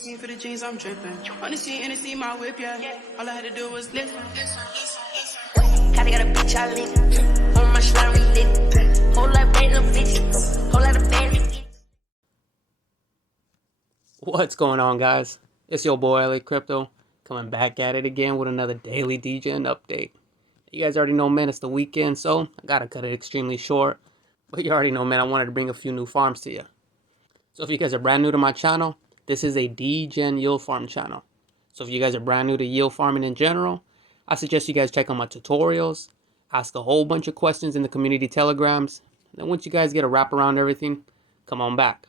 For the jeans, I'm dripping. On the scene, and see my whip, yeah. All I had to do was listen. Kinda got a bitch I lit. On my slime, we lit. Whole lot of random bitches. Whole lot of bandits. What's going on, guys? It's your boy LA Crypto coming back at it again with another daily Degen update. You guys already know, man, it's the weekend, so I gotta cut it extremely short. But you already know, man, I wanted to bring a few new farms to you. So if you guys are brand new to my channel, this is a Degen yield farm channel. So if you guys are brand new to yield farming in general, I suggest you guys check out my tutorials, ask a whole bunch of questions in the community telegrams, and then once you guys get a wrap around everything, come on back.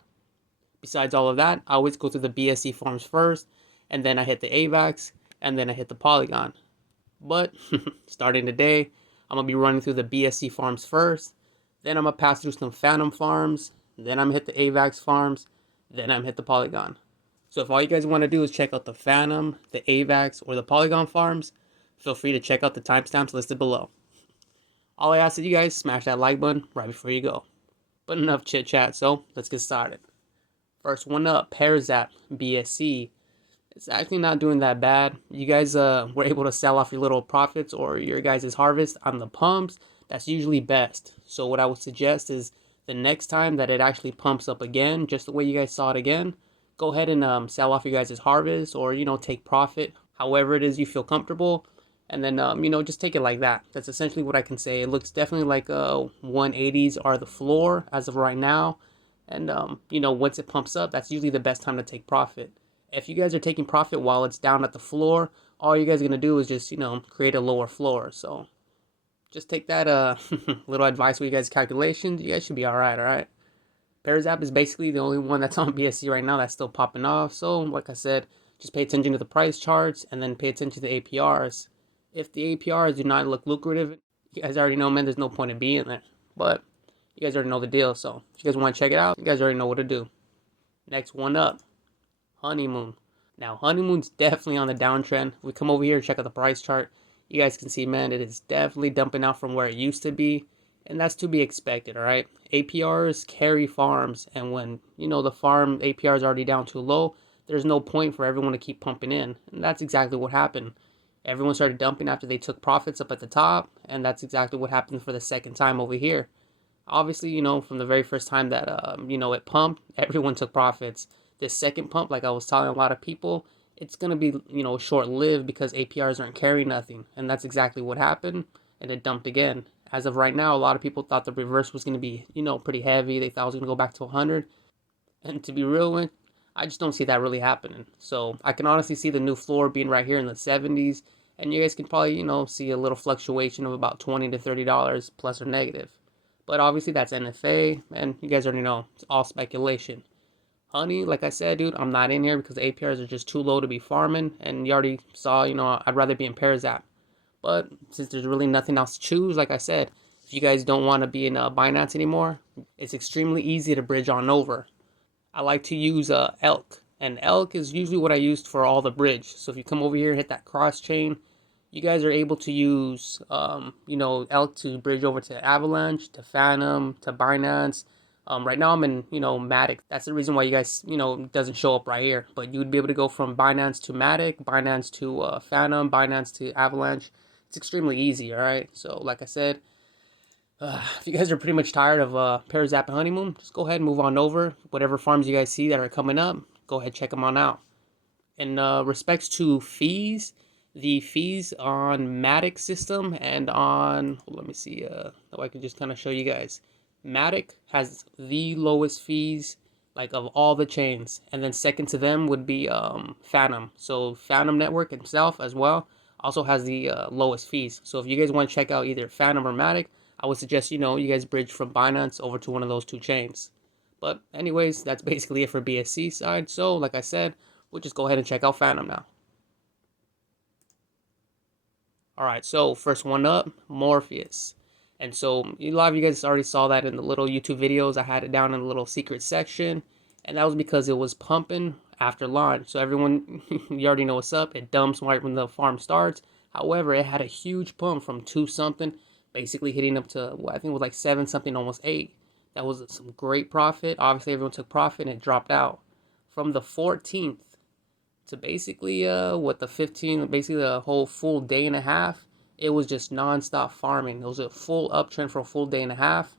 Besides all of that, I always go through the BSC farms first, and then I hit the Avax, and then I hit the Polygon. But starting today, I'm going to be running through the BSC farms first, then I'm going to pass through some Phantom farms, then I'm going to hit the Avax farms, then I'm going to hit the Polygon. So if all you guys want to do is check out the Phantom, the Avax, or the Polygon farms, feel free to check out the timestamps listed below. All I ask is you guys smash that like button right before you go. But enough chit chat, so let's get started. First one up, Pearzap BSC. It's actually not doing that bad. You guys were able to sell off your little profits or your guys' harvest on the pumps. That's usually best. So what I would suggest is the next time that it actually pumps up again, just the way you guys saw it again, go ahead and sell off your guys' harvest or, take profit, however it is you feel comfortable. And then, just take it like that. That's essentially what I can say. It looks definitely like 180s are the floor as of right now. And, once it pumps up, that's usually the best time to take profit. If you guys are taking profit while it's down at the floor, all you guys are going to do is just, create a lower floor. So just take that little advice with you guys' calculations. You guys should be all right? Pearzap is basically the only one that's on BSC right now that's still popping off. So, like I said, just pay attention to the price charts and then pay attention to the APRs. If the APRs do not look lucrative, you guys already know, man, there's no point in being there. But you guys already know the deal, so if you guys want to check it out, you guys already know what to do. Next one up, Honeymoon. Now, Honeymoon's definitely on the downtrend. If we come over here and check out the price chart, you guys can see, man, it is definitely dumping out from where it used to be. And that's to be expected, all right? APRs carry farms, and when, the farm APR is already down too low, there's no point for everyone to keep pumping in. And that's exactly what happened. Everyone started dumping after they took profits up at the top, and that's exactly what happened for the second time over here. Obviously, from the very first time that, it pumped, everyone took profits. This second pump, like I was telling a lot of people, it's going to be, short-lived because APRs aren't carrying nothing. And that's exactly what happened, and it dumped again. As of right now, a lot of people thought the reverse was going to be, pretty heavy. They thought it was going to go back to 100. And to be real, I just don't see that really happening. So I can honestly see the new floor being right here in the 70s. And you guys can probably, see a little fluctuation of about $20 to $30 plus or negative. But obviously that's NFA, and you guys already know, it's all speculation. Honey, like I said, dude, I'm not in here because the APRs are just too low to be farming. And you already saw, I'd rather be in Pearzap. But since there's really nothing else to choose, like I said, if you guys don't want to be in Binance anymore, it's extremely easy to bridge on over. I like to use Elk, and Elk is usually what I used for all the bridge. So if you come over here, hit that cross chain, you guys are able to use, Elk to bridge over to Avalanche, to Phantom, to Binance. Right now I'm in, Matic. That's the reason why you guys, it doesn't show up right here. But you'd be able to go from Binance to Matic, Binance to Phantom, Binance to Avalanche. It's extremely easy, all right? So, like I said, if you guys are pretty much tired of Pearzap and Honeymoon, just go ahead and move on over. Whatever farms you guys see that are coming up, go ahead, check them on out. In respects to fees, the fees on Matic system and on, let me see, I can just kind of show you guys. Matic has the lowest fees, like, of all the chains. And then second to them would be Phantom. So Phantom Network itself as well also has the lowest fees. So if you guys want to check out either Phantom or Matic, I would suggest, you guys bridge from Binance over to one of those two chains. But anyways, that's basically it for BSC side. So like I said, we'll just go ahead and check out Phantom now. Alright, so first one up, Morpheus. And so a lot of you guys already saw that in the little YouTube videos. I had it down in the little secret section. And that was because it was pumping after launch. So everyone, you already know what's up. It dumps right when the farm starts. However, it had a huge pump from 2 something, basically hitting up to, I think it was like 7 something, almost 8. That was some great profit. Obviously, everyone took profit and it dropped out. From the 14th to basically what the 15, basically the whole full day and a half, it was just non-stop farming. It was a full uptrend for a full day and a half.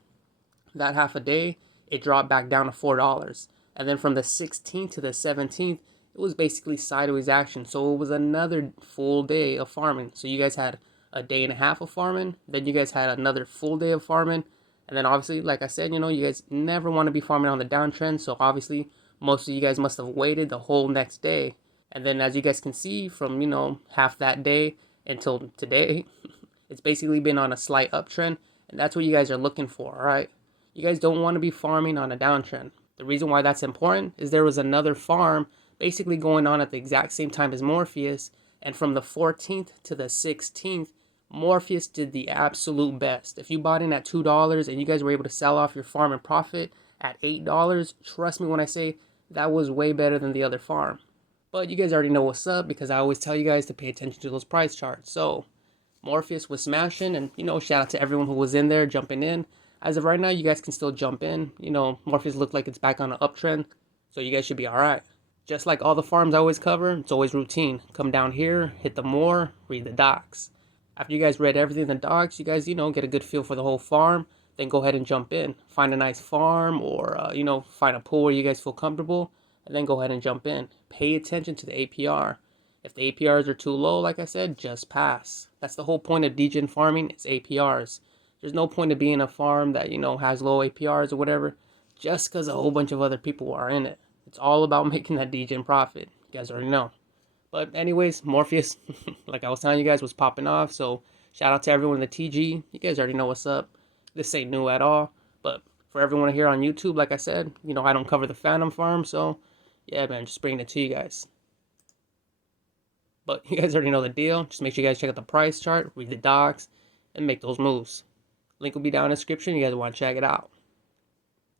That half a day, it dropped back down to $4. And then from the 16th to the 17th, it was basically sideways action. So it was another full day of farming. So you guys had a day and a half of farming. Then you guys had another full day of farming. And then obviously, like I said, you guys never want to be farming on the downtrend. So obviously, most of you guys must have waited the whole next day. And then as you guys can see from, half that day until today, it's basically been on a slight uptrend. And that's what you guys are looking for, all right? You guys don't want to be farming on a downtrend. The reason why that's important is there was another farm basically going on at the exact same time as Morpheus. And from the 14th to the 16th, Morpheus did the absolute best. If you bought in at $2 and you guys were able to sell off your farm and profit at $8, trust me when I say that was way better than the other farm. But you guys already know what's up because I always tell you guys to pay attention to those price charts. So Morpheus was smashing, and shout out to everyone who was in there jumping in. As of right now, you guys can still jump in. Morpheus looked like it's back on an uptrend, so you guys should be all right. Just like all the farms I always cover, it's always routine. Come down here, hit the more, read the docs. After you guys read everything in the docs, you guys, get a good feel for the whole farm. Then go ahead and jump in. Find a nice farm or, find a pool where you guys feel comfortable. And then go ahead and jump in. Pay attention to the APR. If the APRs are too low, like I said, just pass. That's the whole point of Degen farming, is APRs. There's no point of being a farm that, has low APRs or whatever, just because a whole bunch of other people are in it. It's all about making that Degen profit. You guys already know. But anyways, Morpheus, like I was telling you guys, was popping off. So shout out to everyone in the TG. You guys already know what's up. This ain't new at all. But for everyone here on YouTube, like I said, I don't cover the Phantom farm. So yeah, man, just bringing it to you guys. But you guys already know the deal. Just make sure you guys check out the price chart, read the docs, and make those moves. Link will be down in the description. You guys want to check it out.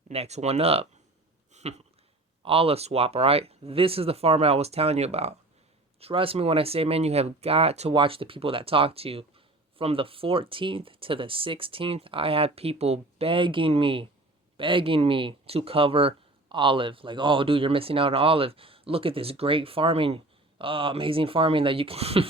Next one up. Olive swap, alright? This is the farm I was telling you about. Trust me when I say, man, you have got to watch the people that talk to you. From the 14th to the 16th, I had people begging me to cover Olive. Like, oh, dude, you're missing out on Olive. Look at this great farming. Oh, amazing farming that you can...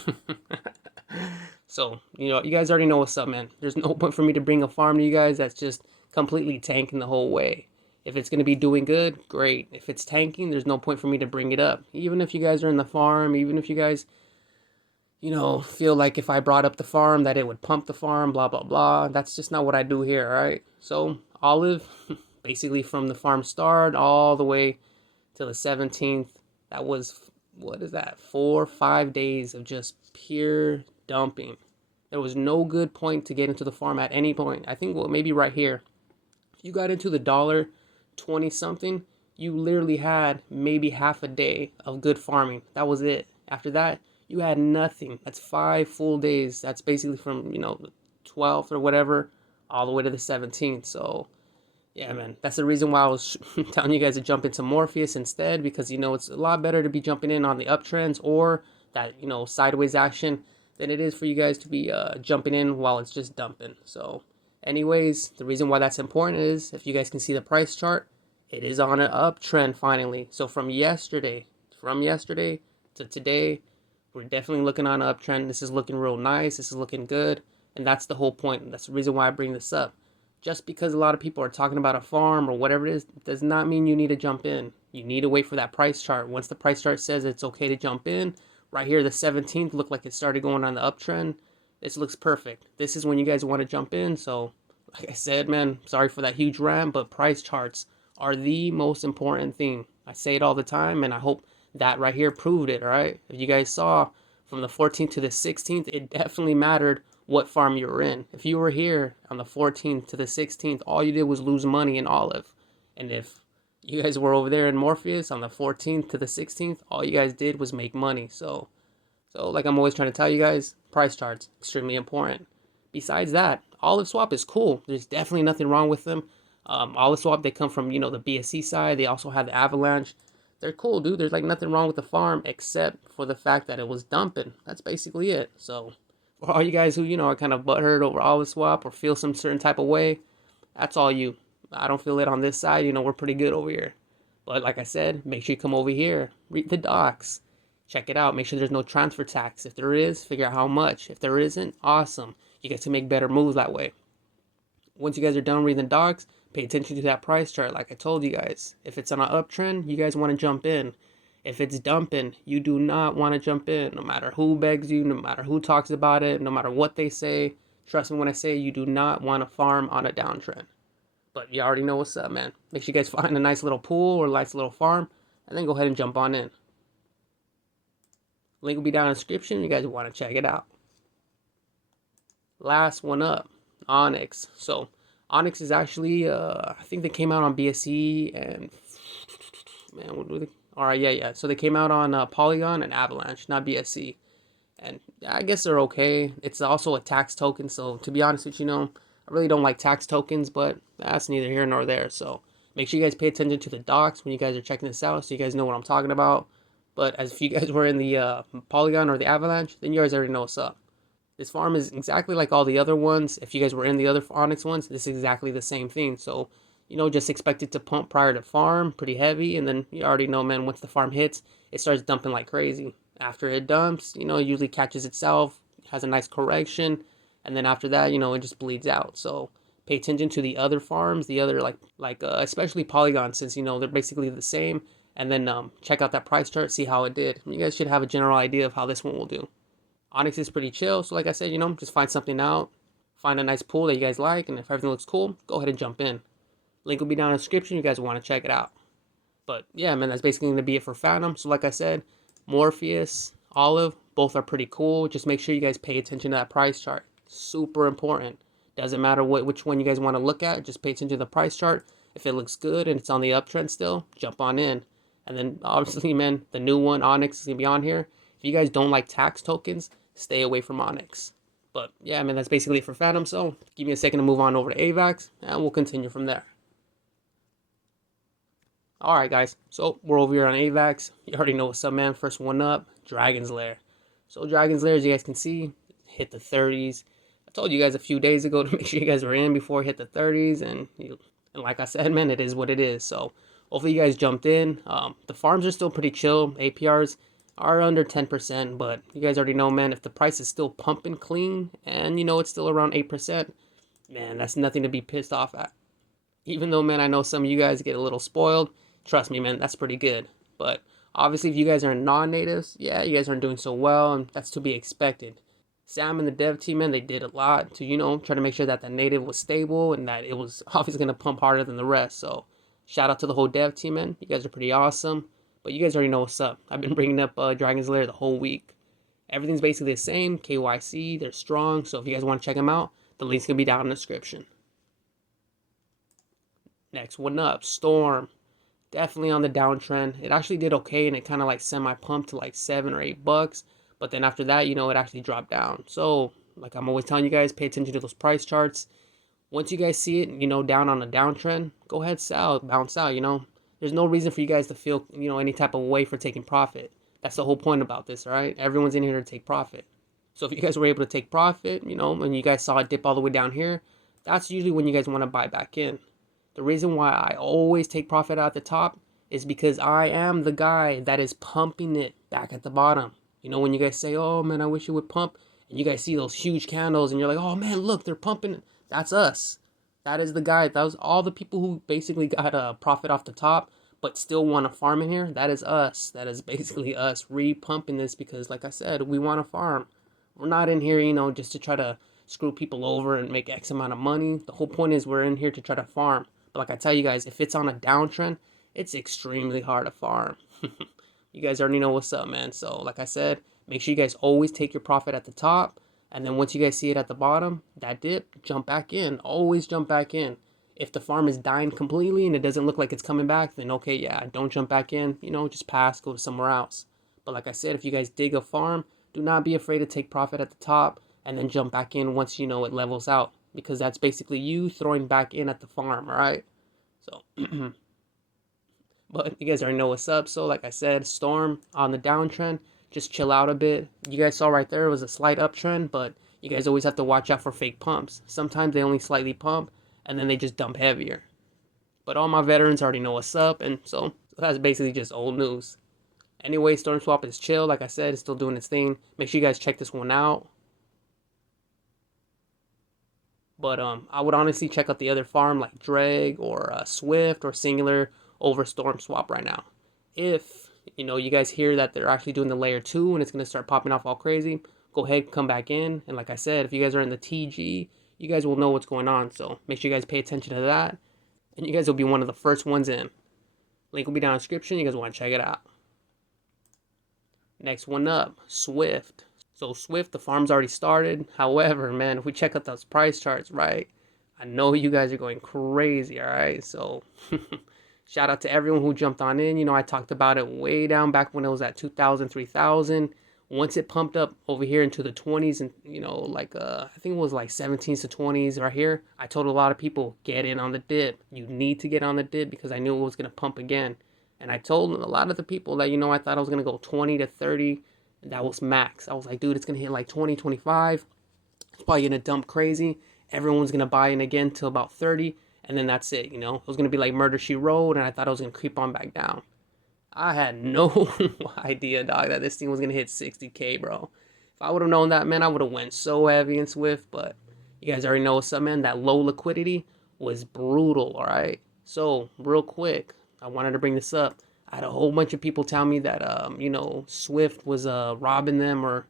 So, you guys already know what's up, man. There's no point for me to bring a farm to you guys that's just completely tanking the whole way. If it's going to be doing good, great. If it's tanking, there's no point for me to bring it up. Even if you guys are in the farm, even if you guys, feel like if I brought up the farm that it would pump the farm, blah, blah, blah. That's just not what I do here, all right? So, Olive, basically from the farm start all the way to the 17th, that was, 4 or 5 days of just pure dumping. There was no good point to get into the farm at any point. I think, maybe right here. If you got into the $1.20 something, you literally had maybe half a day of good farming. That was it. After that, you had nothing. That's 5 full days. That's basically from, the 12th or whatever, all the way to the 17th. So, yeah, man, that's the reason why I was telling you guys to jump into Morpheus instead, because, it's a lot better to be jumping in on the uptrends or that, sideways action than it is for you guys to be jumping in while it's just dumping. So anyways, the reason why that's important is if you guys can see the price chart, it is on an uptrend finally. So from yesterday to today, we're definitely looking on an uptrend. This is looking real nice. This is looking good. And that's the whole point. That's the reason why I bring this up. Just because a lot of people are talking about a farm or whatever it is, does not mean you need to jump in. You need to wait for that price chart. Once the price chart says it's okay to jump in, right here, the 17th looked like it started going on the uptrend. This looks perfect. This is when you guys want to jump in. So, like I said, man, sorry for that huge rant, but price charts are the most important thing. I say it all the time, and I hope that right here proved it, all right? If you guys saw from the 14th to the 16th, it definitely mattered what farm you were in. If you were here on the 14th to the 16th, all you did was lose money in Olive. And if you guys were over there in Morpheus on the 14th to the 16th, all you guys did was make money. So like I'm always trying to tell you guys, price charts, extremely important. Besides that, Olive Swap is cool. There's definitely nothing wrong with them. Olive Swap, they come from, the BSC side. They also have the Avalanche. They're cool, dude. There's like nothing wrong with the farm except for the fact that it was dumping. That's basically it. So for all you guys who, are kind of butthurt over Olive Swap or feel some certain type of way, that's all you. I don't feel it on this side. We're pretty good over here. But like I said, make sure you come over here, read the docs, check it out. Make sure there's no transfer tax. If there is, figure out how much. If there isn't, awesome. You get to make better moves that way. Once you guys are done reading the docs, pay attention to that price chart like I told you guys. If it's on an uptrend, you guys want to jump in. If it's dumping, you do not want to jump in. No matter who begs you, no matter who talks about it, no matter what they say. Trust me when I say you do not want to farm on a downtrend. But you already know what's up, man. Make sure you guys find a nice little pool or a nice little farm, and then go ahead and jump on in. Link will be down in the description. You guys want to check it out. Last one up, Onyx. So Onyx is actually, I think they came out on BSC and, man, what do they? All right, yeah. So they came out on Polygon and Avalanche, not BSC. And I guess they're okay. It's also a tax token. So to be honest with you, I really don't like tax tokens, but that's neither here nor there. So make sure you guys pay attention to the docs when you guys are checking this out so you guys know what I'm talking about. But as if you guys were in the Polygon or the Avalanche, then you guys already know what's up. This farm is exactly like all the other ones. If you guys were in the other Onyx ones, this is exactly the same thing. So, just expect it to pump prior to farm, pretty heavy. And then you already know, man, once the farm hits, it starts dumping like crazy. After it dumps, it usually catches itself, has a nice correction. And then after that, it just bleeds out. So pay attention to the other farms, the other especially Polygon, since, they're basically the same. And then check out that price chart, see how it did. You guys should have a general idea of how this one will do. Onyx is pretty chill, so like I said, just find something out. Find a nice pool that you guys like, and if everything looks cool, go ahead and jump in. Link will be down in the description. You guys want to check it out. But yeah, man, that's basically going to be it for Phantom. So like I said, Morpheus, Olive, both are pretty cool. Just make sure you guys pay attention to that price chart. Super important. Doesn't matter which one you guys want to look at. Just pay attention to the price chart. If it looks good and it's on the uptrend still, jump on in. And then obviously, man, the new one, Onyx, is going to be on here. If you guys don't like tax tokens, stay away from Onyx. But yeah, man, that's basically it for Phantom. So give me a second to move on over to Avax, and we'll continue from there. Alright, guys. So we're over here on Avax. You already know what's up, man. First one up, Dragons Lair. So Dragons Lair, as you guys can see, hit the 30s. I told you guys a few days ago to make sure you guys were in before it hit the 30s. And like I said, man, it is what it is. So hopefully you guys jumped in. The farms are still pretty chill. APRs are under 10%, but you guys already know, man, if the price is still pumping clean and it's still around 8%, man, that's nothing to be pissed off at. Even though, man, I know some of you guys get a little spoiled, trust me, man, that's pretty good. But obviously, if you guys are non-natives, yeah, you guys aren't doing so well, and that's to be expected. Sam and the dev team, man, they did a lot to, try to make sure that the native was stable and that it was obviously going to pump harder than the rest. So shout out to the whole dev team, man. You guys are pretty awesome. But you guys already know what's up. I've been bringing up Dragons Lair the whole week. Everything's basically the same. KYC, they're strong. So if you guys want to check them out, the link's going to be down in the description. Next one up, Storm. Definitely on the downtrend. It actually did okay, and it kind of like semi-pumped to like $7 or $8. But then after that, it actually dropped down. So like I'm always telling you guys, pay attention to those price charts. Once you guys see it, down on a downtrend, go ahead, sell, bounce out, There's no reason for you guys to feel, any type of way for taking profit. That's the whole point about this, all right? Everyone's in here to take profit. So if you guys were able to take profit, and you guys saw it dip all the way down here, that's usually when you guys want to buy back in. The reason why I always take profit at the top is because I am the guy that is pumping it back at the bottom. When you guys say, oh, man, I wish it would pump, and you guys see those huge candles, and you're like, oh, man, look, they're pumping it. That's us. That is the guy. That was all the people who basically got a profit off the top, but still want to farm in here. That is us. That is basically us re-pumping this because, like I said, we want to farm. We're not in here, just to try to screw people over and make X amount of money. The whole point is we're in here to try to farm. But like I tell you guys, if it's on a downtrend, it's extremely hard to farm. You guys already know what's up, man. So like I said, make sure you guys always take your profit at the top. And then once you guys see it at the bottom, that dip, jump back in. Always jump back in. If the farm is dying completely and it doesn't look like it's coming back, then okay, yeah, don't jump back in. Just pass, go to somewhere else. But like I said, if you guys dig a farm, do not be afraid to take profit at the top and then jump back in once it levels out. Because that's basically you throwing back in at the farm, all right? So, but you guys already know what's up. So like I said, Storm on the downtrend. Just chill out a bit. You guys saw right there, it was a slight uptrend, but you guys always have to watch out for fake pumps. Sometimes they only slightly pump, and then they just dump heavier. But all my veterans already know what's up, and so that's basically just old news. Anyway, StormSwap is chill. Like I said, it's still doing its thing. Make sure you guys check this one out. But I would honestly check out the other farm like Drag or Swift or Singular over StormSwap right now. If you guys hear that they're actually doing the layer 2 and it's gonna start popping off all crazy, go ahead, come back in. And like I said, if you guys are in the TG, you guys will know what's going on. So make sure you guys pay attention to that, and you guys will be one of the first ones in. Link will be down in the description. You guys want to check it out. Next one up, Swift. So Swift, the farm's already started. However, man, if we check out those price charts, right, I know you guys are going crazy, all right? So shout out to everyone who jumped on in. I talked about it way down back when it was at 2,000, 3,000. Once it pumped up over here into the 20s and, I think it was like 17s to 20s right here, I told a lot of people, get in on the dip. You need to get on the dip because I knew it was going to pump again. And I told a lot of the people that, I thought I was going to go 20 to 30. And that was max. I was like, dude, it's going to hit like 20, 25. It's probably going to dump crazy. Everyone's going to buy in again till about 30. And then that's it, It was going to be like Murder, She Wrote. And I thought it was going to creep on back down. I had no idea, dog, that this thing was going to hit 60K, bro. If I would have known that, man, I would have went so heavy in Swift. But you guys already know what's up, man. That low liquidity was brutal, all right? So, real quick, I wanted to bring this up. I had a whole bunch of people tell me that, Swift was robbing them or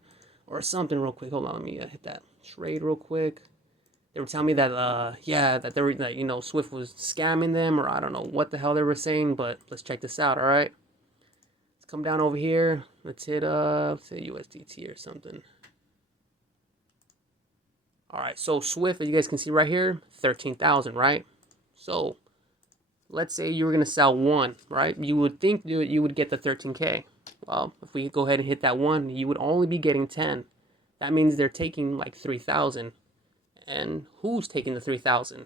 something real quick. Hold on, let me hit that trade real quick. They were telling me that, that they were, that, Swift was scamming them, or I don't know what the hell they were saying, but let's check this out, all right? Let's come down over here. Let's hit, say USDT or something. All right, so Swift, as you guys can see right here, 13,000, right? So let's say you were going to sell one, right? You would think you would get the 13K. Well, if we go ahead and hit that one, you would only be getting 10. That means they're taking like 3,000. And who's taking the 3,000?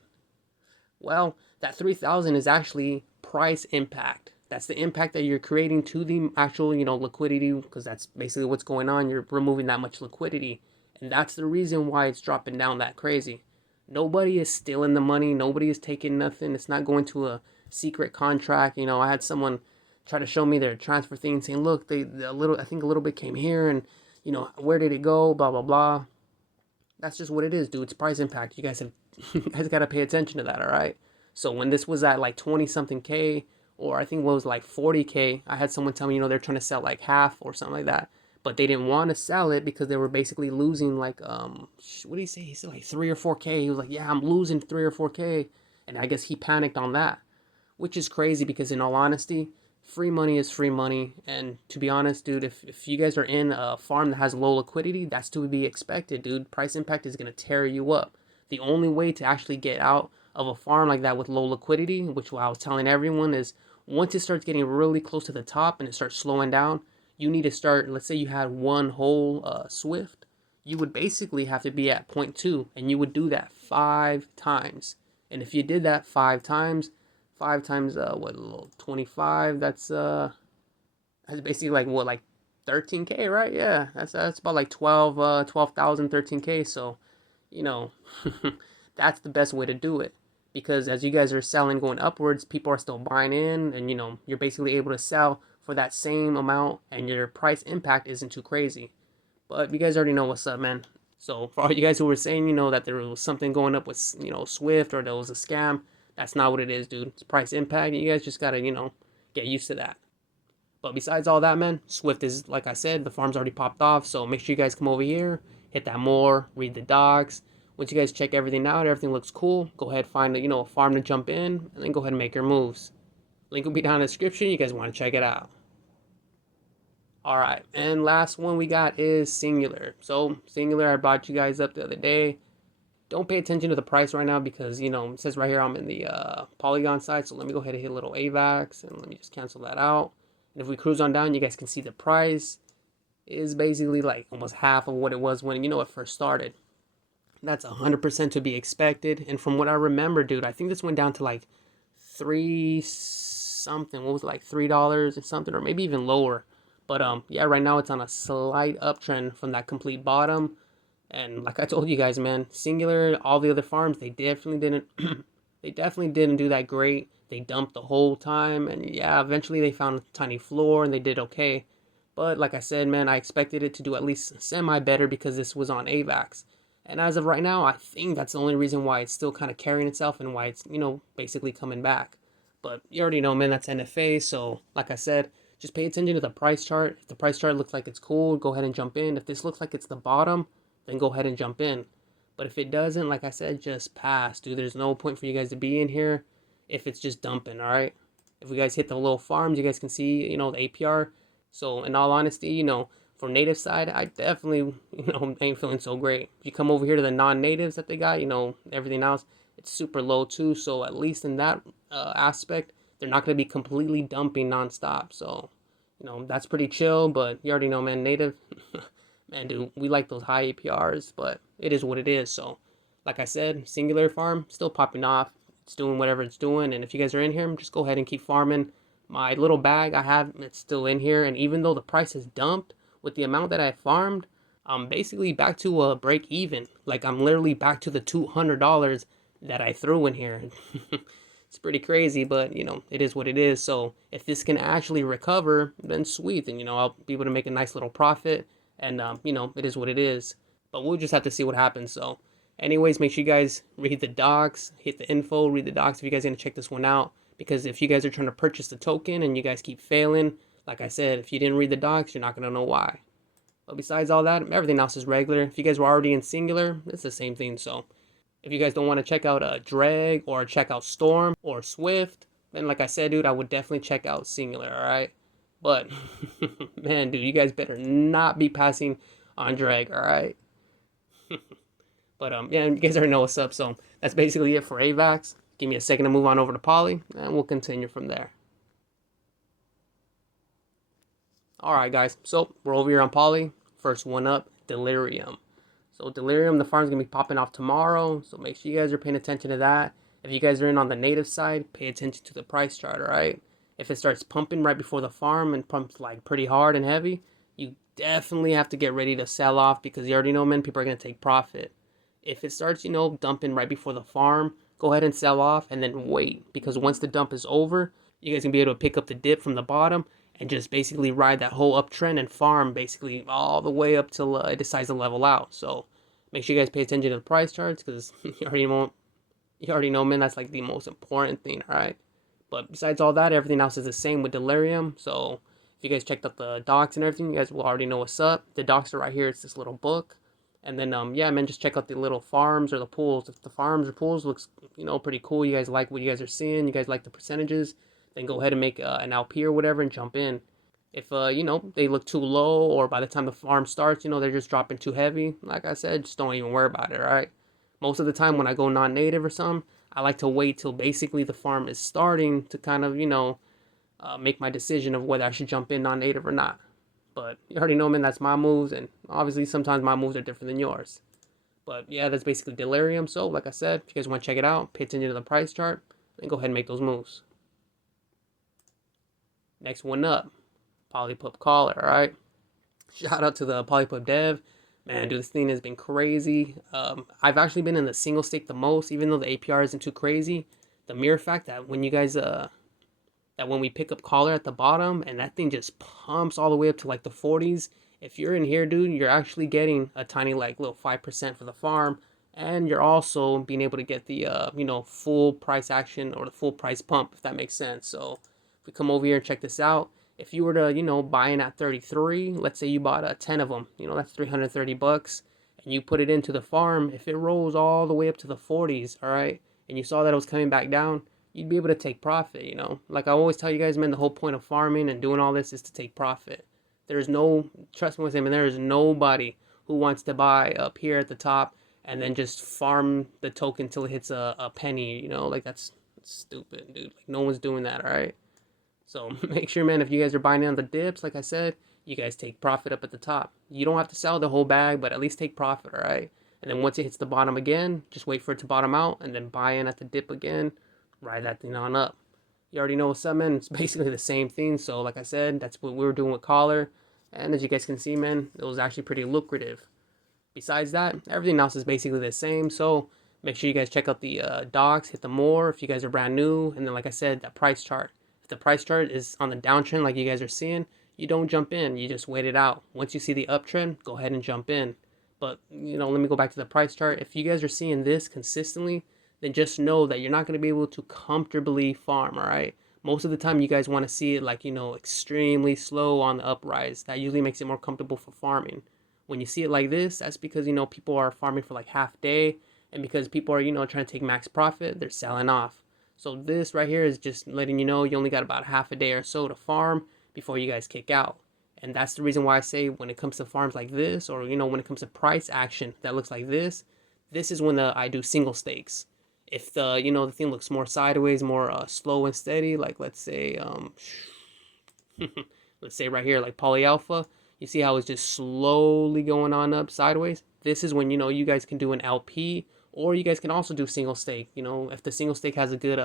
Well, that 3,000 is actually price impact. That's the impact that you're creating to the actual, liquidity, because that's basically what's going on. You're removing that much liquidity. And that's the reason why it's dropping down that crazy. Nobody is stealing the money. Nobody is taking nothing. It's not going to a secret contract. I had someone try to show me their transfer thing saying, look, I think a little bit came here and, where did it go? Blah, blah, blah. That's just what it is, dude. It's price impact. You guys got to pay attention to that, all right? So when this was at like 20 something K, or I think it was like 40K, I had someone tell me, they're trying to sell like half or something like that. But they didn't want to sell it because they were basically losing like, what did he say? He said like 3 or 4K. He was like, yeah, I'm losing 3 or 4K. And I guess he panicked on that, which is crazy because in all honesty, free money is free money. And to be honest, dude, if you guys are in a farm that has low liquidity, that's to be expected, dude. Price impact is going to tear you up. The only way to actually get out of a farm like that with low liquidity, which I was telling everyone, is once it starts getting really close to the top and it starts slowing down, you need to start, let's say you had one whole Swift, you would basically have to be at 0.2, and you would do that 5 times. And if you did that 5 times, 5 times, 25, that's basically like, like 13K, right? Yeah, that's about like 12,000, 13K. So, that's the best way to do it. Because as you guys are selling going upwards, people are still buying in, and, you're basically able to sell for that same amount, and your price impact isn't too crazy. But you guys already know what's up, man. So for all you guys who were saying, that there was something going up with, Swift, or there was a scam, that's not what it is, dude. It's price impact. You guys just gotta, get used to that. But besides all that, man, Swift is, like I said, the farm's already popped off. So make sure you guys come over here, hit that more, read the docs. Once you guys check everything out, everything looks cool, go ahead, find a farm to jump in, and then go ahead and make your moves. Link will be down in the description. You guys want to check it out. All right, and last one we got is Singular. So Singular, I brought you guys up the other day. Don't pay attention to the price right now because, it says right here I'm in the Polygon side. So let me go ahead and hit a little Avax, and let me just cancel that out. And if we cruise on down, you guys can see the price is basically like almost half of what it was when, it first started. That's 100% to be expected. And from what I remember, dude, I think this went down to like 3 something. What was it, like $3 and something, or maybe even lower. But yeah, right now it's on a slight uptrend from that complete bottom. And like I told you guys, man, Singular, all the other farms, they definitely didn't do that great. They dumped the whole time, and yeah, eventually they found a tiny floor and they did okay. But like I said, man, I expected it to do at least semi better because this was on Avax. And as of right now, I think that's the only reason why it's still kind of carrying itself and why it's, basically coming back. But you already know, man, that's NFA. So like I said, just pay attention to the price chart. If the price chart looks like it's cool, go ahead and jump in. If this looks like it's the bottom, then go ahead and jump in. But if it doesn't, like I said, just pass, dude. There's no point for you guys to be in here if it's just dumping, all right? If you guys hit the little farms, you guys can see, the APR. So in all honesty, for native side, I definitely, ain't feeling so great. If you come over here to the non-natives that they got, everything else, it's super low too. So at least in that aspect, they're not going to be completely dumping nonstop. So, that's pretty chill. But you already know, man, native, man, dude, we like those high APRs, but it is what it is. So, like I said, singular farm still popping off. It's doing whatever it's doing. And if you guys are in here, just go ahead and keep farming. My little bag I have, it's still in here. And even though the price is dumped, with the amount that I farmed, I'm basically back to a break even. Like, I'm literally back to the $200 that I threw in here. It's pretty crazy, but it is what it is. So if this can actually recover, then sweet. And I'll be able to make a nice little profit. And it is what it is. But we'll just have to see what happens. So anyways, make sure you guys read the docs, hit the info, read the docs if you guys are gonna check this one out. Because if you guys are trying to purchase the token and you guys keep failing, like I said, if you didn't read the docs, you're not going to know why. But besides all that, everything else is regular. If you guys were already in singular, it's the same thing. So if you guys don't want to check out Drag or check out Storm or Swift, then like I said, dude, I would definitely check out singular, all right? But, man, dude, you guys better not be passing on Drag, all right? But, yeah, you guys already know what's up. So that's basically it for Avax. Give me a second to move on over to Poly, and we'll continue from there. Alright guys, so we're over here on Poly. First one up, Delirium. So Delirium, the farm's going to be popping off tomorrow, so make sure you guys are paying attention to that. If you guys are in on the native side, pay attention to the price chart, alright? If it starts pumping right before the farm and pumps like pretty hard and heavy, you definitely have to get ready to sell off because you already know, man, people are going to take profit. If it starts, dumping right before the farm, go ahead and sell off and then wait, because once the dump is over, you guys can be able to pick up the dip from the bottom and just basically ride that whole uptrend and farm basically all the way up till it decides to level out. So make sure you guys pay attention to the price charts because you already know, man, that's like the most important thing, all right? But besides all that, everything else is the same with Delirium. So if you guys checked out the docs and everything, you guys will already know what's up. The docs are right here. It's this little book. And then, yeah, man, just check out the little farms or the pools. If the farms or pools looks, pretty cool, you guys like what you guys are seeing, you guys like the percentages, then go ahead and make an LP or whatever and jump in. If, they look too low or by the time the farm starts, they're just dropping too heavy, like I said, just don't even worry about it, all right? Most of the time when I go non-native or something, I like to wait till basically the farm is starting to kind of, make my decision of whether I should jump in non-native or not. But you already know, man, that's my moves, and obviously sometimes my moves are different than yours. But yeah, that's basically Delirium. So like I said, if you guys want to check it out, pay attention to the price chart, and go ahead and make those moves. Next one up, Polypup Collar, alright? Shout out to the Polypup dev. Man, dude, this thing has been crazy. I've actually been in the single stake the most, even though the APR isn't too crazy. The mere fact that when you guys, that when we pick up Collar at the bottom and that thing just pumps all the way up to like the 40s, if you're in here, dude, you're actually getting a tiny like little 5% for the farm, and you're also being able to get the full price action or the full price pump, if that makes sense. So if we come over here and check this out, if you were to buy in at 33, let's say you bought 10 of them, that's 330 bucks, and you put it into the farm, if it rolls all the way up to the 40s, all right, and you saw that it was coming back down, you'd be able to take profit, Like I always tell you guys, man, the whole point of farming and doing all this is to take profit. There's no, trust me when I say, man, there is nobody who wants to buy up here at the top and then just farm the token till it hits a penny, Like that's stupid, dude. Like no one's doing that, all right? So make sure, man, if you guys are buying on the dips, like I said, you guys take profit up at the top. You don't have to sell the whole bag, but at least take profit, all right? And then once it hits the bottom again, just wait for it to bottom out and then buy in at the dip again. Ride that thing on up. You already know what's up, man. It's basically the same thing. So like I said, that's what we were doing with Collar. And as you guys can see, man, it was actually pretty lucrative. Besides that, everything else is basically the same. So make sure you guys check out the docs, hit the more if you guys are brand new. And then like I said, that price chart. If the price chart is on the downtrend like you guys are seeing, you don't jump in, you just wait it out. Once you see the uptrend, go ahead and jump in. But, you know, let me go back to the price chart. If you guys are seeing this consistently, then just know that you're not going to be able to comfortably farm, all right? Most of the time, you guys want to see it like, you know, extremely slow on the uprise. That usually makes it more comfortable for farming. When you see it like this, that's because, you know, people are farming for like half day. And because people are, you know, trying to take max profit, they're selling off. So this right here is just letting you know you only got about half a day or so to farm before you guys kick out. And that's the reason why I say when it comes to farms like this, or, you know, when it comes to price action that looks like this is when I do single stakes. If the, you know, the thing looks more sideways, more slow and steady, like let's say let's say right here, like PolyAlpha, you see how it's just slowly going on up sideways. This is when, you know, you guys can do an LP, or you guys can also do single stake. You know, if the single stake has a good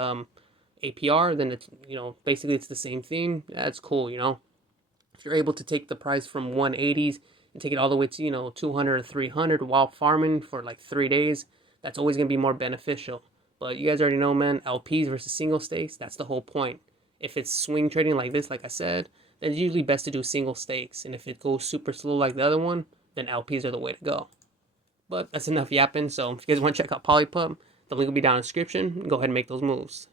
APR, then it's, you know, basically it's the same thing. That's cool, you know. If you're able to take the price from 180s and take it all the way to, you know, 200 or 300 while farming for like 3 days, that's always going to be more beneficial. But you guys already know, man, LPs versus single stakes, that's the whole point. If it's swing trading like this, like I said, then it's usually best to do single stakes. And if it goes super slow like the other one, then LPs are the way to go. But that's enough yapping. So if you guys want to check out Polypup, the link will be down in the description. Go ahead and make those moves.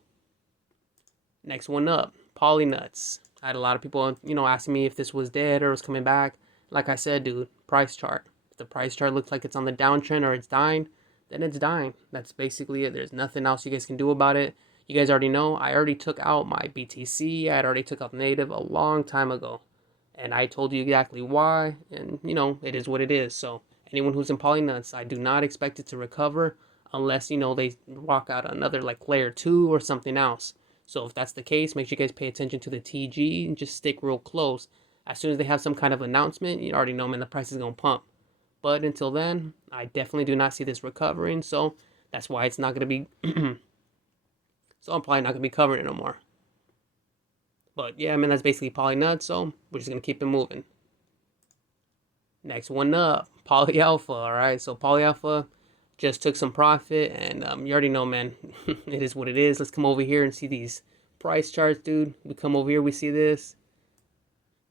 Next one up, PolyNuts. I had a lot of people, you know, asking me if this was dead or was coming back. Like I said, dude, price chart. If the price chart looks like it's on the downtrend or it's dying, then it's dying. That's basically it. There's nothing else you guys can do about it. You guys already know I already took out my BTC. I had already took out native a long time ago. And I told you exactly why. And, you know, it is what it is. So anyone who's in PolyNuts, I do not expect it to recover unless, you know, they rock out another like layer 2 or something else. So if that's the case, make sure you guys pay attention to the TG and just stick real close. As soon as they have some kind of announcement, you already know, man, the price is going to pump. But until then, I definitely do not see this recovering. So that's why it's not going to be... so I'm probably not going to be covering it no more. But yeah, man, that's basically PolyNuts. So we're just going to keep it moving. Next one up, PolyAlpha. All right, so PolyAlpha just took some profit, and you already know, man, it is what it is. Let's come over here and see these price charts, dude. We come over here, we see this.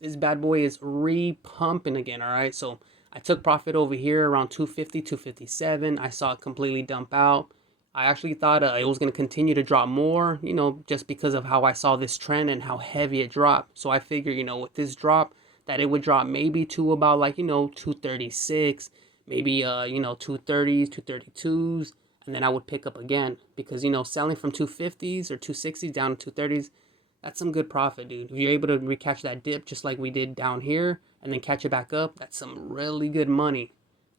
This bad boy is re-pumping again, all right? So I took profit over here around 250, 257. I saw it completely dump out. I actually thought it was going to continue to drop more, you know, just because of how I saw this trend and how heavy it dropped. So I figured, you know, with this drop, that it would drop maybe to about like, you know, 236, maybe, you know, 230s, 232s, and then I would pick up again because, you know, selling from 250s or 260s down to 230s, that's some good profit, dude. If you're able to recatch that dip just like we did down here and then catch it back up, that's some really good money.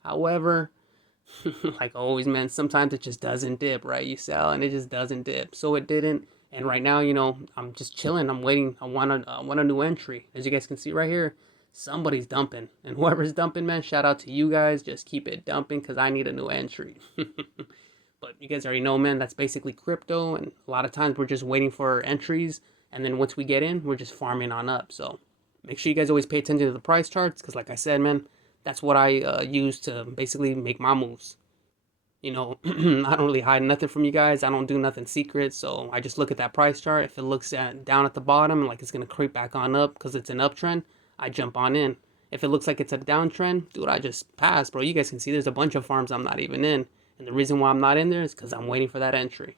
However, like always, man, sometimes it just doesn't dip, right? You sell and it just doesn't dip. So it didn't. And right now, you know, I'm just chilling. I'm waiting. I want a new entry. As you guys can see right here, somebody's dumping. And whoever's dumping, man, shout out to you guys. Just keep it dumping because I need a new entry. But you guys already know, man, that's basically crypto. And a lot of times we're just waiting for entries. And then once we get in, we're just farming on up. So make sure you guys always pay attention to the price charts because like I said, man, that's what I use to basically make my moves. You know, I don't really hide nothing from you guys. I don't do nothing secret. So I just look at that price chart. If it looks down at the bottom, like it's going to creep back on up because it's an uptrend, I jump on in. If it looks like it's a downtrend, dude, I just pass, bro. You guys can see there's a bunch of farms I'm not even in. And the reason why I'm not in there is because I'm waiting for that entry.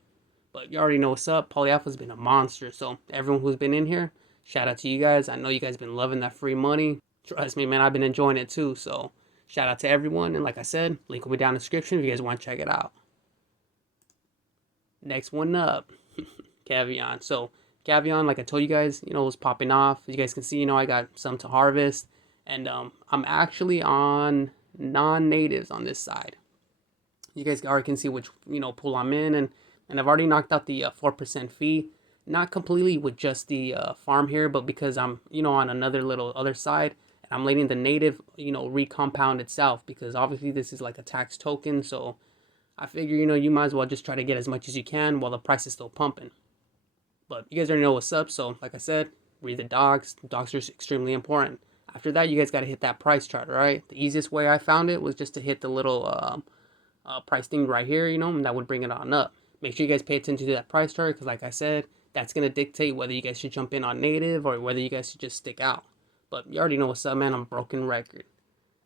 But you already know what's up. PolyAlpha's been a monster. So everyone who's been in here, shout out to you guys. I know you guys been loving that free money. Trust me, man, I've been enjoying it too. So shout out to everyone. And like I said, link will be down in the description if you guys want to check it out. Next one up, Kavian. So Kavian, like I told you guys, you know, was popping off. As you guys can see, you know, I got some to harvest. And I'm actually on non-natives on this side. You guys already can see which, you know, pool I'm in. And I've already knocked out the 4% fee. Not completely with just the farm here, but because I'm, you know, on another little other side. And I'm letting the native, you know, recompound itself. Because obviously this is like a tax token. So I figure, you know, you might as well just try to get as much as you can while the price is still pumping. But you guys already know what's up. So like I said, read the docs. Docs are extremely important. After that, you guys got to hit that price chart, all right? The easiest way I found it was just to hit the little price thing right here, you know, and that would bring it on up. Make sure you guys pay attention to that price chart because like I said, that's going to dictate whether you guys should jump in on native or whether you guys should just stick out. But you already know what's up, man. I'm a broken record.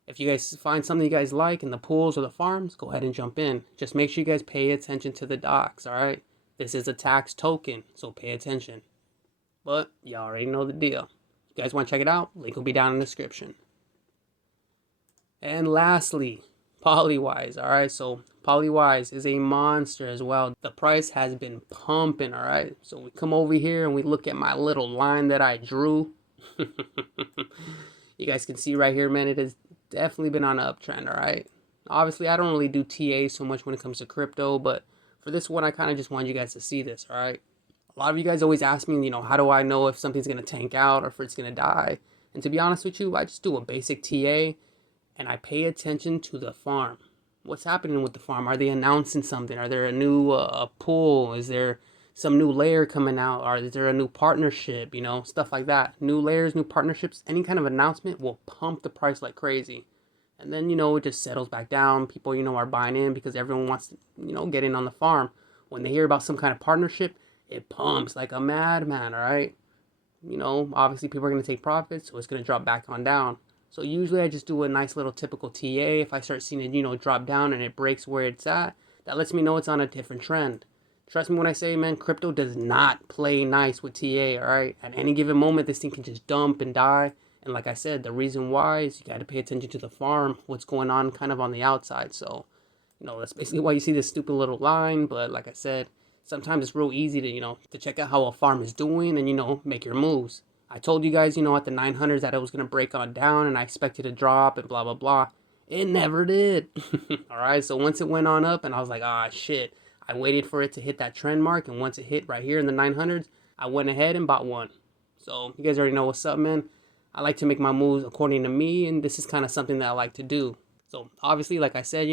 If you guys find something you guys like in the pools or the farms, go ahead and jump in. Just make sure you guys pay attention to the docs, alright? This is a tax token, so pay attention. But you already know the deal. You guys want to check it out? Link will be down in the description. And lastly, Polywise, alright? So Polywise is a monster as well. The price has been pumping, alright? So we come over here and we look at my little line that I drew. You guys can see right here, man, it has definitely been on an uptrend, alright? Obviously, I don't really do TA so much when it comes to crypto, but for this one, I kind of just wanted you guys to see this, alright? A lot of you guys always ask me, how do I know if something's going to tank out or if it's going to die? And to be honest with you, I just do a basic TA and I pay attention to the farm. What's happening with the farm? Are they announcing something? Are there a new pool? Is there some new layer coming out? Or is there a new partnership? Stuff like that. New layers, new partnerships, any kind of announcement will pump the price like crazy. And then, it just settles back down. People, are buying in because everyone wants to, get in on the farm. When they hear about some kind of partnership, it pumps like a madman, all right? Obviously people are going to take profits, so it's going to drop back on down. So usually I just do a nice little typical TA. If I start seeing it, drop down and it breaks where it's at, that lets me know it's on a different trend. Trust me when I say, man, crypto does not play nice with TA, all right? At any given moment, this thing can just dump and die. And like I said, the reason why is you got to pay attention to the farm, what's going on kind of on the outside. So, that's basically why you see this stupid little line. But like I said, sometimes it's real easy to, to check out how a farm is doing and, make your moves. I told you guys, at the 900s that it was going to break on down and I expected to drop and blah, blah, blah. It never did. All right. So once it went on up and I was like, ah, shit. I waited for it to hit that trend mark. And once it hit right here in the 900s, I went ahead and bought one. So you guys already know what's up, man. I like to make my moves according to me. And this is kind of something that I like to do. So obviously, like I said,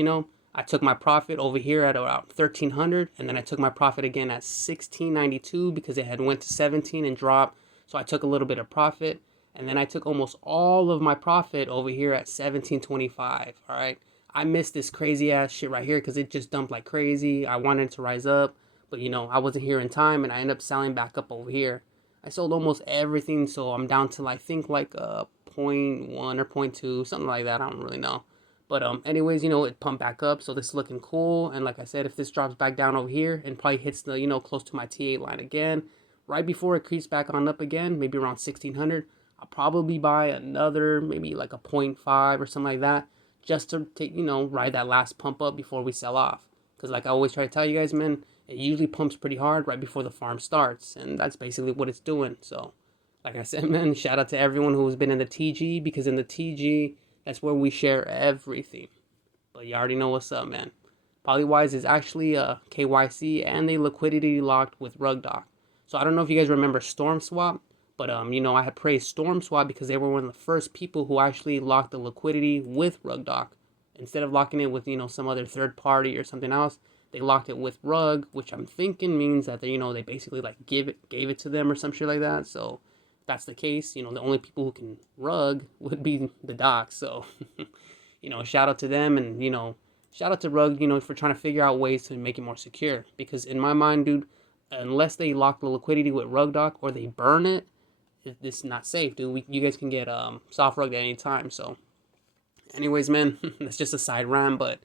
I took my profit over here at around 1300 and then I took my profit again at 1692 because it had went to 17 and dropped. So I took a little bit of profit and then I took almost all of my profit over here at 1725. All right. I missed this crazy ass shit right here because it just dumped like crazy. I wanted it to rise up, but I wasn't here in time and I ended up selling back up over here. I sold almost everything. So I'm down to I think like 0.1 or 0.2, something like that. I don't really know. But anyways, it pumped back up. So this is looking cool. And like I said, if this drops back down over here and probably hits the, close to my TA line again, right before it creeps back on up again, maybe around 1600, I'll probably buy another, maybe like a 0.5 or something like that, just to take, ride that last pump up before we sell off. Because like I always try to tell you guys, man, it usually pumps pretty hard right before the farm starts. And that's basically what it's doing. So like I said, man, shout out to everyone who's been in the TG, because in the TG, that's where we share everything. But you already know what's up, man. Polywise is actually a KYC and they liquidity locked with RugDoc. So I don't know if you guys remember StormSwap, but I had praised StormSwap because they were one of the first people who actually locked the liquidity with RugDoc. Instead of locking it with, some other third party or something else, they locked it with Rug, which I'm thinking means that they, they basically like gave it to them or some shit like that. So if that's the case, the only people who can Rug would be the docs. So, shout out to them and, shout out to Rug, for trying to figure out ways to make it more secure. Because in my mind, dude, unless they lock the liquidity with RugDoc or they burn it, this is not safe, dude. You guys can get soft rugged at any time. So anyways, man, that's just a side rant. But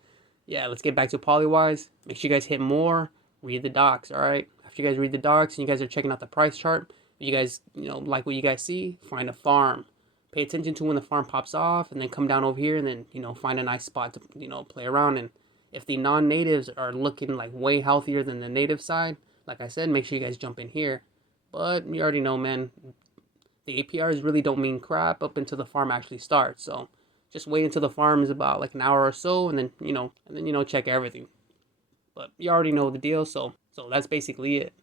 yeah, let's get back to Polywise. Make sure you guys hit more, read the docs, all right? After you guys read the docs and you guys are checking out the price chart, if you guys, like what you guys see, find a farm. Pay attention to when the farm pops off and then come down over here and then, find a nice spot to, play around. And if the non-natives are looking like way healthier than the native side, like I said, make sure you guys jump in here. But you already know, man, the APRs really don't mean crap up until the farm actually starts. So just wait until the farm is about like an hour or so and then, check everything. But you already know the deal. So that's basically it.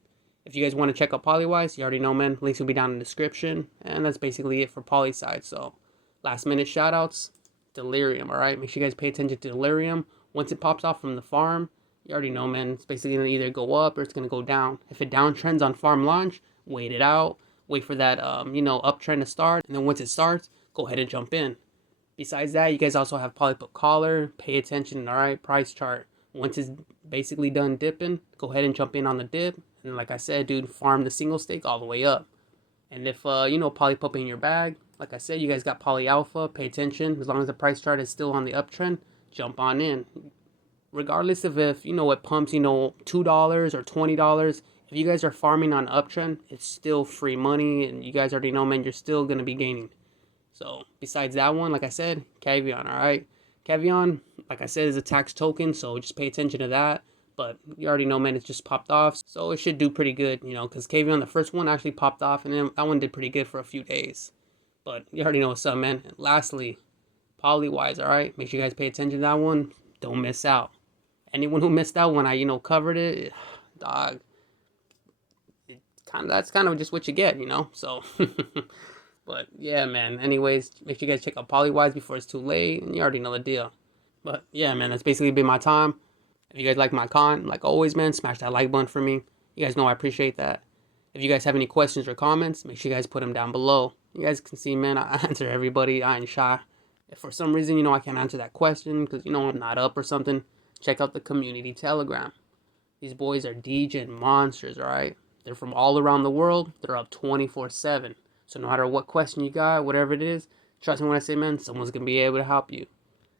If you guys want to check out Polywise, you already know, man. Links will be down in the description. And that's basically it for Poly side. So last minute shout outs, Delirium, all right? Make sure you guys pay attention to Delirium. Once it pops off from the farm, you already know, man, it's basically going to either go up or it's going to go down. If it downtrends on farm launch, wait it out. Wait for that, uptrend to start. And then once it starts, go ahead and jump in. Besides that, you guys also have Polypup Collar. Pay attention, all right? Price chart. Once it's basically done dipping, go ahead and jump in on the dip. And like I said, dude, farm the single stake all the way up. And if, Polypup in your bag, Like I said, you guys got PolyAlpha. Pay attention. As long as the price chart is still on the uptrend, jump on in. Regardless of if, it pumps, $2 or $20. If you guys are farming on uptrend, it's still free money. And you guys already know, man, you're still going to be gaining. So, besides that one, like I said, Kavian, alright? Kavian, like I said, is a tax token, so just pay attention to that. But you already know, man, it's just popped off. So, it should do pretty good, because Kavian, the first one, actually popped off. And then that one did pretty good for a few days. But you already know what's up, man. And lastly, Polywise, alright? Make sure you guys pay attention to that one. Don't miss out. Anyone who missed out when I, covered it, dog, that's kind of just what you get, So, but yeah, man. Anyways, make sure you guys check out Polywise before it's too late. And you already know the deal. But yeah, man, that's basically been my time. If you guys like my content, like always, man, smash that like button for me. You guys know I appreciate that. If you guys have any questions or comments, make sure you guys put them down below. You guys can see, man, I answer everybody. I ain't shy. If for some reason, I can't answer that question because, I'm not up or something, check out the community Telegram. These boys are Degen monsters, alright? They're from all around the world. They're up 24/7. So no matter what question you got, whatever it is, trust me when I say, man, someone's going to be able to help you.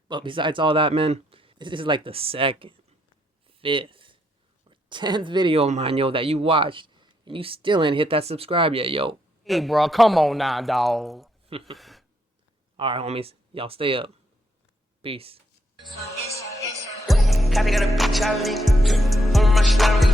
But besides all that, man, this is like the 2nd, 5th, or 10th video, man, yo, that you watched. And you still ain't hit that subscribe yet, yo. Hey, bro, come on now, dog. Alright, homies. Y'all stay up. Peace. Got a bitch I lick on my slime.